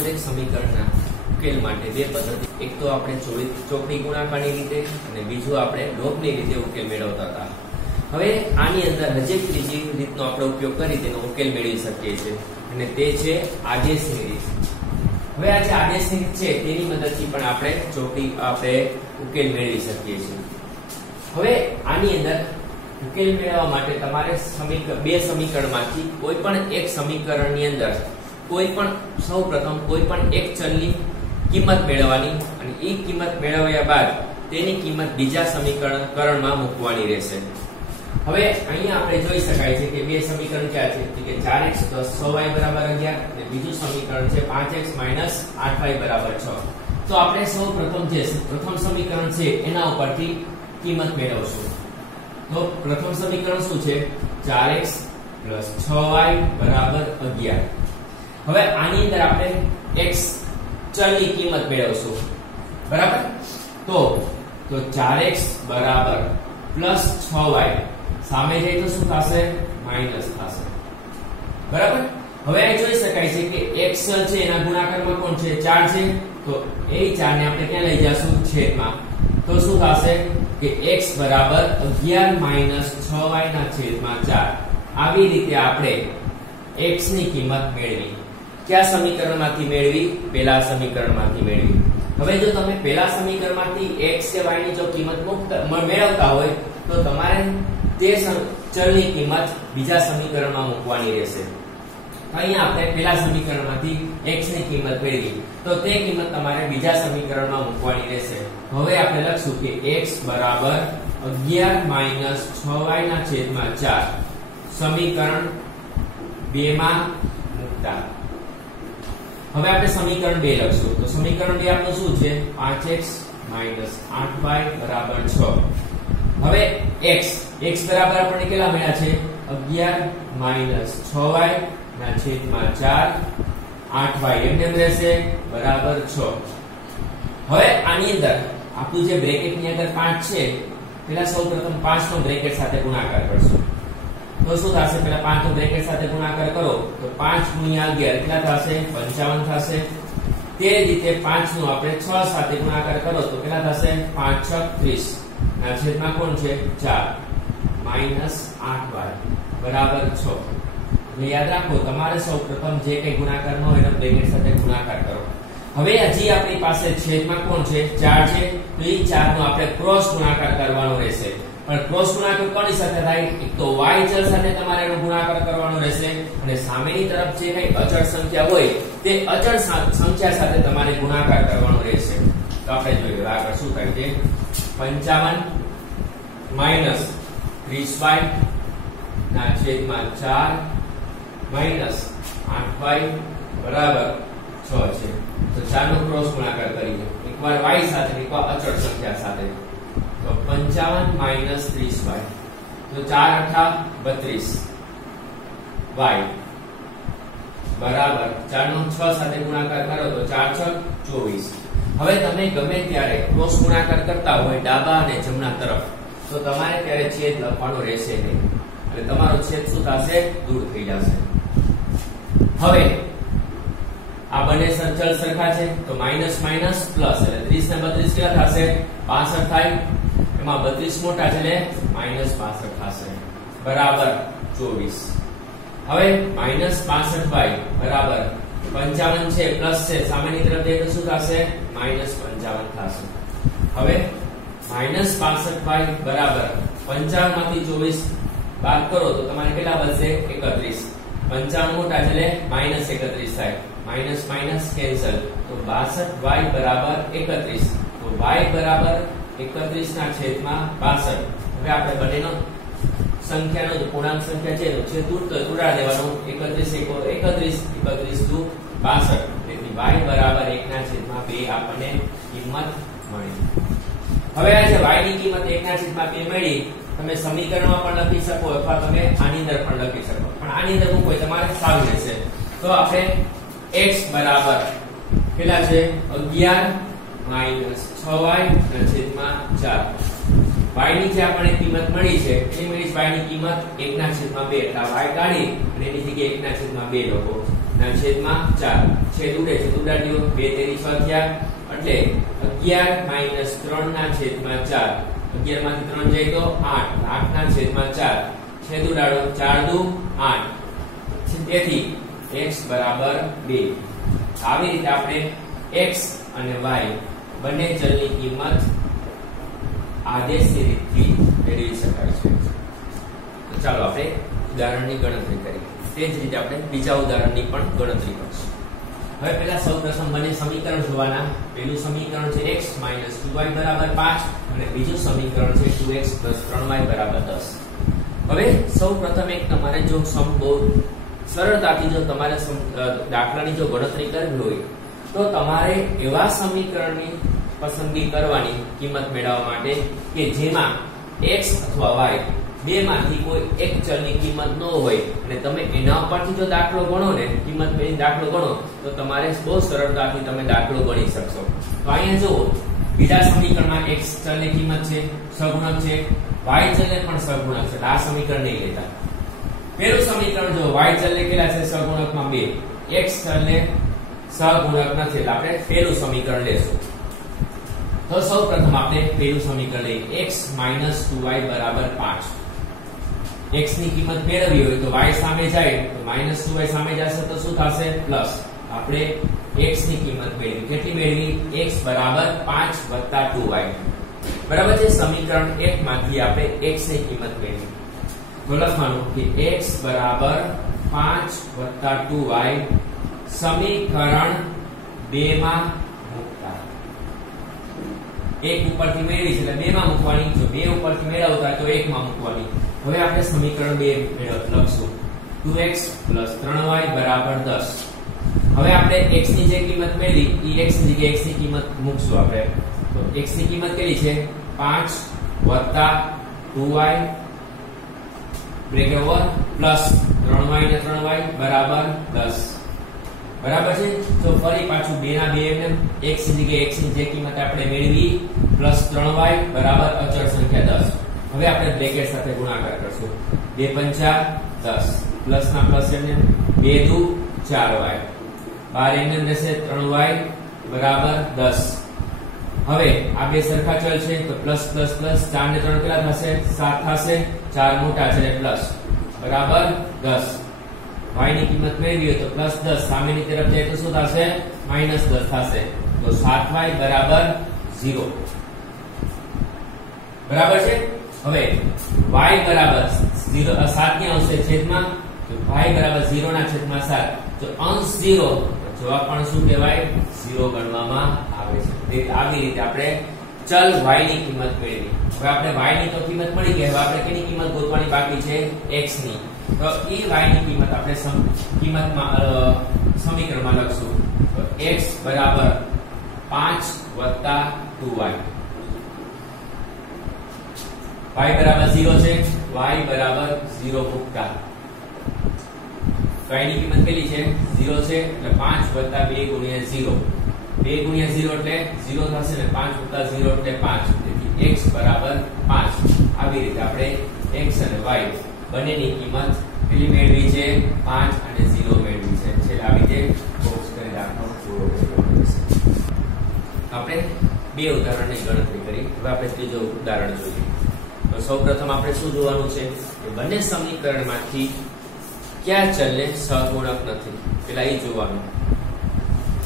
દરેક સમીકરણના ઉકેલ માટે બે પદ્ધતિ, એક તો આપણે ચોકડી ગુણાકારની રીતે અને બીજું આપણે ડોપની રીતે ઉકેલ મેળવતા હતા. હવે આની અંદર હજી ત્રીજી રીતનો આપણે ઉપયોગ કરી તેનો ઉકેલ મેળવી શકીએ છીએ અને તે છે આદેશની રીત. હવે આ જે આદેશની રીત છે તેની મદદથી પણ આપણે ઉકેલ મેળવી શકીએ છીએ. હવે આની અંદર ઉકેલ મેળવવા માટે તમારે બે સમીકરણમાંથી કોઈ પણ એક સમીકરણની અંદર સૌપ્રથમ કોઈ પણ એક ચલની કિંમત મેળવવાની અને એ કિંમત મેળવ્યા બાદ તેની કિંમત બીજા સમીકરણમાં મૂકવાની રહેશે. હવે અહીંયા આપણે જોઈ શકાય છે કે બે સમીકરણ ક્યાં છે કે 4x + 6y = 11 અને બીજું સમીકરણ છે 5x - 8y = 6. તો આપણે સૌપ્રથમ જે પ્રથમ સમીકરણ છે એના ઉપરથી કિંમત મેળવશું. તો પ્રથમ સમીકરણ શું છે? 4x + 6y = 11. હવે આની અંદર આપણે x ચલની કિંમત મેળવશું, બરાબર? તો 4x + 6y સામે જાય તો શું થશે? માઈનસ થશે, બરાબર? હવે અહીં જોઈ શકાય છે કે x છે એના ગુણાકારમાં કોણ છે? 4 છે. તો એ 4 ને આપણે ક્યાં લઈ જશું? છેદમાં. તો શું થશે કે x = 11 - 6y ના છેદમાં 4. આવી રીતે આપણે x ની કિંમત મેળવી. કયા સમીકરણમાંથી મેળવી? પહેલા સમીકરણમાંથી મેળવી. હવે જો તમે પહેલા સમીકરણમાંથી x કે y ની જો કિંમત મેળવતા હોય તો તમારે તે ચલની કિંમત બીજા સમીકરણમાં મૂકવાની રહેશે. અહીંયા આપણે પહેલા સમીકરણમાંથી x ની કિંમત મેળવી તો તે કિંમત તમારે બીજા સમીકરણમાં મૂકવાની રહેશે. હવે આપણે લખશું કે x = 11 - 6y ના છેદમાં 4 સમીકરણ 2 માં મૂકતા. હવે આપણે સમીકરણ 2 લખશું. તો સમીકરણ 2 આપણું શું છે? 5x - 8y = 6. હવે x બરાબર આપણને કેટલા મળ્યા છે? 11 - 6y ના છેદમાં 4 8y એમને રહેશે બરાબર 6. હવે આની અંદર આપણું જે બ્રેકેટ ની અંદર 5 છે પેલા સૌપ્રથમ 5 નો બ્રેકેટ સાથે ગુણાકાર કરશું. તો શું થશે? પેલા 5 નો બ્રેકેટ સાથે ગુણાકાર કરો તો 5 × 11 કેટલા થશે? 55 થશે. તે રીતે 5 નું આપણે 6 સાથે ગુણાકાર કરો તો કેટલા થશે? 5 × 6 = 30 ના છેદમાં કોણ છે? 4 - 8y = 6. યાદ રાખો તમારે સૌપ્રથમ જે કઈ ગુણાકાર ન હોય એનો બ્રેકેટ સાથે ગુણાકાર કરો. હવે હજી આપણી પાસે છેદમાં કોણ છે? 4 છે. તો એ 4 નો આપણે ક્રોસ ગુણાકાર કરવાનો રહેશે. પણ ક્રોસ ગુણાકાર કોની સાથે થાય? એક તો y ચલ સાથે તમારે એનો ગુણાકાર કરવાનો રહેશે અને સામેની તરફ જે કઈ અચળ સંખ્યા હોય તે અચળ સંખ્યા સાથે તમારે ગુણાકાર કરવાનો રહેશે. તો આપણે જોઈએ આગળ શું થાય છે? 55 - 30y ના છેદમાં 4 - 8y = 6 છે. તો 4 નો ક્રોસ ગુણાકાર કરીએ, એકવાર y સાથે એકવાર અચળ સંખ્યા સાથે. તો 55 - 30y તો 4 × 8 = 32 y બરાબર 4 નો 6 સાથે ગુણાકાર કરો તો 4 × 6 = 24. હવે તમે ગમે ત્યારે ક્રોસ ગુણાકાર કરતા હોય ડાબા અને જમણા તરફ તો તમારે ત્યારે છેદ લખવાનો રહેશે નહીં અને તમારો છેદ શું થશે? દૂર થઈ જશે. હવે આ બંને ચલ સરખા છે તો માઈનસ માઈનસ પ્લસ એટલે 30 ને 32 કેટલા થશે? 65 થાય. એમાં 32 મોટા છે એટલે -65 થશે બરાબર 24. હવે -65y બરાબર 55 છે પ્લસ છે સામેની તરફ જઈએ તો શું થશે? -55 થશે. હવે -65y બરાબર 55 માંથી 24 બાદ કરો તો તમારે કેટલા બનશે? 31. 55 મોટા છે એટલે -31 થાય. માઈનસ માઈનસ કેન્સલ તો 62y બરાબર 31. તો y બરાબર 31 ના છેદમાં 62. હવે આપણે બંનેનો સંખ્યાનો પૂર્ણાંક સંખ્યા છે તો છેદ દૂર તો ઉડા દેવાનો. 31 × 62. તેથી y બરાબર 1 ના છેદમાં 2 આપણને કિંમત મળી. હવે આ જે y ની કિંમત 1 ના છેદમાં 2 મળી તમે સમીકરણમાં પણ લખી શકો અથવા તમે આની અંદર પણ લખી શકો. પણ આની અંદર કોઈ તમારે સારું રહેશે. તો આપણે x બરાબર કેટલા છે? 11 - 6y ના છેદમાં 4. y ની જે આપણને કિંમત મળી છે એ મળી y ની કિંમત 1 ના છેદમાં 2 એટલે y કાઢી અને એની જગ્યાએ 1 ના છેદમાં 2 લખો. ના છેદમાં 4 છેદ ઉડે છેદ ઉડાડ્યો 2 તેરી 6 થયા એટલે 11 - 3 ના છેદમાં 4 11 માંથી 3 જાય તો 8 8 ના છેદમાં 4 છેદ ઉડાડો 4 દુ 8 તેથી x બરાબર 2 આવી રીતે આપણે x અને y બંને ચલની કિંમત આદેશની રીતથી મેળવી શકાય છે. તો ચાલો આપણે ઉદાહરણની ગણતરી કરીએ. તે જ રીતે આપણે બીજા ઉદાહરણની પણ ગણતરી કરીશું. હવે પહેલા સૌપ્રથમ બંને સમીકરણ જોવાના. પહેલું સમીકરણ છે x - 2y = 5 અને બીજું સમીકરણ છે 2x + 3y = 10. હવે સૌપ્રથમ એક તમારે જો બહુ સરળતાથી જો તમારે દાખલાની જો ગણતરી કરવી હોય તો તમારે એવા સમીકરણની પસંદગી કરવાની કિંમત મેળવવા માટે કે જેમાં x અથવા y બેમાંથી કોઈ એક ચલની કિંમત ન હોય અને તમે એના પરથી જો દાખલો ગણો ને કિંમત મેળવી દાખલો ગણો તો તમારે બહુ સરળતાથી તમે દાખલો ગણી શકશો. તો અહીંયા જુઓ બીજા સમીકરણમાં x ચલની કિંમત છે સહગુણક છે, y ચલને પણ સહગુણક છે. આ સમીકરણ નહીં લેતા. પહેલું સમીકરણ જો y ચલને કેટલા છે સહગુણકમાં 2, x ચલને સહગુણક નથી એટલે આપણે પહેલું સમીકરણ લેશું. તો સૌપ્રથમ આપણે પહેલું સમીકરણ લઈએ x - 2y = 5. x ની કિંમત મેળવવી હોય તો y સામે જાય તો -2y સામે જશે તો શું થશે પ્લસ. આપણે x ની કિંમત મેળવી કેટલી મેળવી x બરાબર 5 + 2y બરાબર છે. સમીકરણ 1 માંથી આપણે x ની કિંમત મેળવી તો લખવાનું કે x બરાબર 5 + 2y સમીકરણ 2 માં મૂકતા. એક ઉપરથી મેળવી છે એટલે 2 માં મૂકવાની. જો 2 ઉપરથી મેળવતા તો 1 માં મૂકવાની. હવે આપણે સમીકરણ 2 લખશું 2x + 3y = 10. હવે આપણે x ની જે કિંમત મેળવી એ x ની જગ્યાએ x ની કિંમત મૂકશું આપણે. તો x ની કિંમત કેટલી છે 5 + 2y bracket over plus 3y ને 3y બરાબર 10 બરાબર છે. તો ફરી પાછું 2 ના 2 એમને x ની જગ્યાએ x ની જે કિંમત આપણે મેળવી પ્લસ 3y બરાબર અચળ સંખ્યા 10. હવે આપણે બ્રેકેટ સાથે ગુણાકાર કરશું 2 × 5 = 10 પ્લસ ના પ્લસ એમને 2 દુ 4y 12 એમને રહેશે 3y બરાબર 10. હવે આ બે સરખા ચલ છે તો પ્લસ પ્લસ પ્લસ 4 ને 3 કેટલા થશે 7 થશે. 4 મોટા છે એટલે પ્લસ બરાબર 10. y ની કિંમત મેળવી હોય તો પ્લસ 10 સામેની તરફ જાય તો શું થશે -10 થશે. તો 7y બરાબર 0 બરાબર છે. હવે y બરાબર 0 7 ની અંશે છેદમાં તો y બરાબર 0 ના છેદમાં 7 તો અંશ 0 જવાબ પણ શું કહેવાય 0 ગણવામાં આવે છે. આવી રીતે આપણે ચલ y ની કિંમત મેળવી. હવે આપણે y ની તો કિંમત મળી ગઈ. હવે આપણે કેની કિંમત ગોતવાની બાકી છે x ની. તો એ y ની કિંમત આપણે કિંમતમાં સમીકરણમાં લખશું. તો x બરાબર 5 + 2y y બરાબર 0 છે y બરાબર 0 મૂકતા y ની કિંમત કેટલી છે 0 છે એટલે 5 + 2 × 0 2 × 0 એટલે 0 થશે ને 5 + 0 એટલે 5. તેથી x બરાબર 5. આવી રીતે આપણે x અને y બંનેની કિંમત કેટલી મેળવી છે 5 અને 0 મેળવી છે. છેલ્લે આવી રીતે બોક્સ કરી દાખલો પૂરો કર્યો છે. આપણે બે ઉદાહરણની ગણતરી કરી. હવે આપણે ત્રીજો ઉદાહરણ જોઈએ. તો સૌપ્રથમ આપણે શું જોવાનું છે કે બંને સમીકરણમાંથી કયા ચલને સહગુણક નથી પેલા એ જોવાનું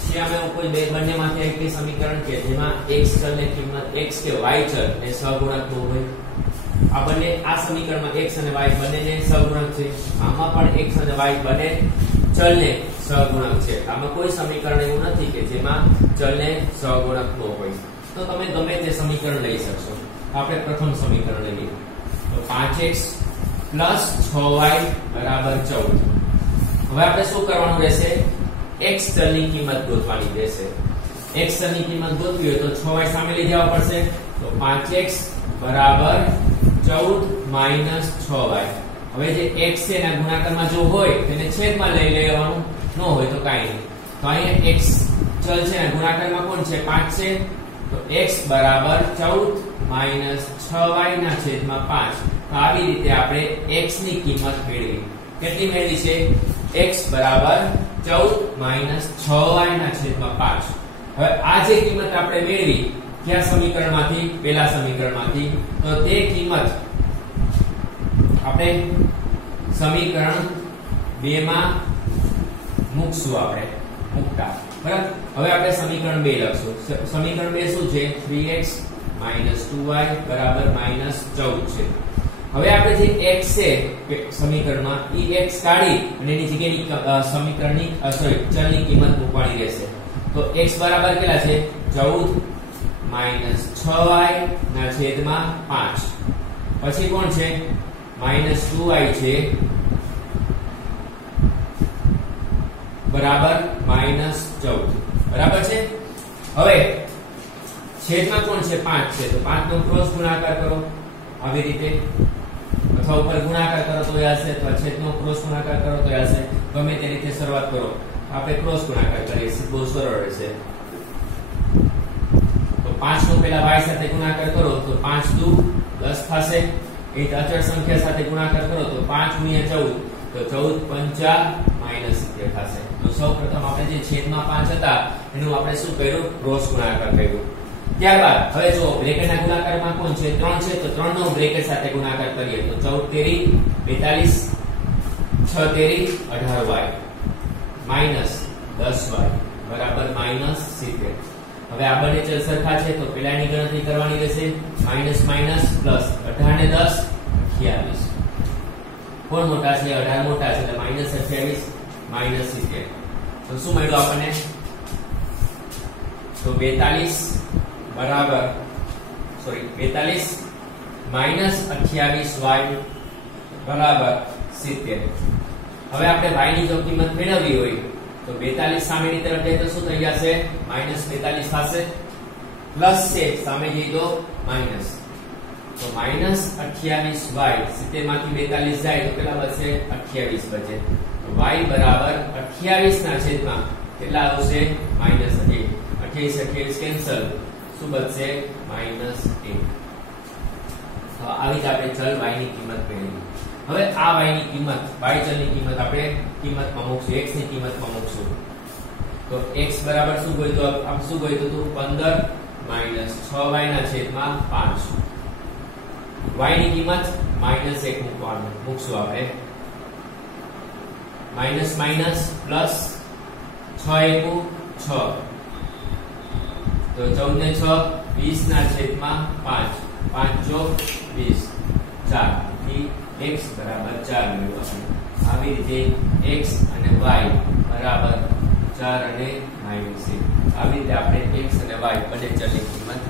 છે. અમે કોઈ બંનેમાંથી એક સમીકરણ કે જેમાં x ચલની કિંમત x કે y ચલ એ સહગુણક ન હોય. આ બંને આ સમીકરણમાં x અને y બંનેને સહગુણક છે. આમાં પણ x અને y બંને ચલને સહગુણક છે. આમાં કોઈ સમીકરણ એવું નથી કે જેમાં ચલને સહગુણક ન હોય. તો તમે ગમે તે સમીકરણ લઈ શકશો. આપણે પ્રથમ સમીકરણ લઈએ તો 5x + 6y = 14. હવે આપણે શું કરવાનું રહેશે x ચલની કિંમત ગોતવાની રહેશે. x ચલની કિંમત ગોતવી હોય તો 6y સામે લઈ જવા પડશે. તો 5x = 14 - 6y. હવે જે x છે એના ગુણાકારમાં જો હોય તેને છેદમાં લઈ લેવાનું, ન હોય તો કાઈ નહીં. તો અહીંયા x ચલ છે ને ગુણાકારમાં કોણ છે 5 છે. તો x બરાબર 14 - 6y ના છેદમાં 5. તો આવી રીતે આપણે x ની કિંમત મેળવી. કેટલી મેળવી છે x બરાબર 14 - 6y ના છેદમાં 5. હવે આ જે કિંમત આપણે મેળવી કયા સમીકરણમાંથી? પહેલા સમીકરણમાંથી. તો તે કિંમત આપણે સમીકરણ 2 માં મૂકશું આપણે મૂકતા. બરાબર. હવે આપણે સમીકરણ 2 લખશું. સમીકરણ 2 શું છે? 3x - 2y બરાબર -14 છે. હવે આપણે જે x છે સમીકરણમાં ઈ x કાઢી અને એની જગ્યાની સમીકરણની ચલની કિંમત મૂકવાની રહેશે. તો x બરાબર કેટલા છે? 14 - 6y ના છેદમાં 5. પછી કોણ છે? -2y છે બરાબર -14. બરાબર છે. હવે છેદમાં કોણ છે? 5 છે. તો 5 નો ક્રોસ ગુણાકાર કરો આવી રીતે, અથવા ઉપર ગુણાકાર કરો તો હશે, અથવા છેદનો ક્રોસ ગુણાકાર કરો તો હશે. ગમે તે રીતે શરૂઆત કરો. આપણે ક્રોસ ગુણાકાર કરીએ, બહુ સરળ રહેશે. તો 5 નો પહેલા y સાથે ગુણાકાર કરો તો 5 દુ 10 થશે. એ અચળ સંખ્યા સાથે ગુણાકાર કરો તો 5 × 14 તો 14 × 5 -70 થશે. તો સૌપ્રથમ આપણે જે છેદમાં 5 હતા એનું આપણે શું કર્યું? ક્રોસ ગુણાકાર કર્યું. ત્યારબાદ હવે જો બ્રેકેટના ગુણાકારમાં કોણ છે? 3 છે. તો 3 નો બ્રેકેટ સાથે ગુણાકાર કરીએ તો 14 તેરી 42, 6 તેરી 18y -10y બરાબર -70. હવે આ બંને ચલ સરખા છે તો પેલાની ગણતરી કરવાની રહેશે. માઈનસ માઈનસ પ્લસ 18 ને 10 28. કોણ મોટા છે? 18 મોટા છે એટલે -28 -70. તો શું મળ્યું આપણને? તો 42 બરાબર 42 -28y બરાબર 70. હવે આપણે y ની જો કિંમત મેળવવી હોય તો 42 સામેની તરફ જાય તો શું થઈ જશે? -42 થશે. પ્લસ છે સામે જઈ તો માઈનસ. તો -28y 70 માંથી 42 જાય તો કેટલા બચશે? 28 બચે. તો y બરાબર 28 ના છેદમાં કેટલા આવશે? -1. 28 કેન્સલ. શું બચશે? -1. તો આવી રીતે આપણે ચલ y ની કિંમત મેળવી. હવે આ y ની કિંમત, y ચલની કિંમત આપણે કિંમતમાં મૂકશું, x ની કિંમતમાં મૂકશું. તો x બરાબર શું ગોઈતું? આપ શું ગોઈતું હતું? 15 - 6y ના છેદમાં 5. y ની કિંમત -1 મૂકવાનું મૂકશું આપણે. માઈનસ માઈનસ પ્લસ 6 × 6 તો 14 ને 6 20 ના છેદમાં 5. 5 × 20 4 થી x બરાબર 4 મેળવવાનું. આવી રીતે x અને y બરાબર 4 અને -1. આવી રીતે આપણે x અને y બંને ચલની કિંમત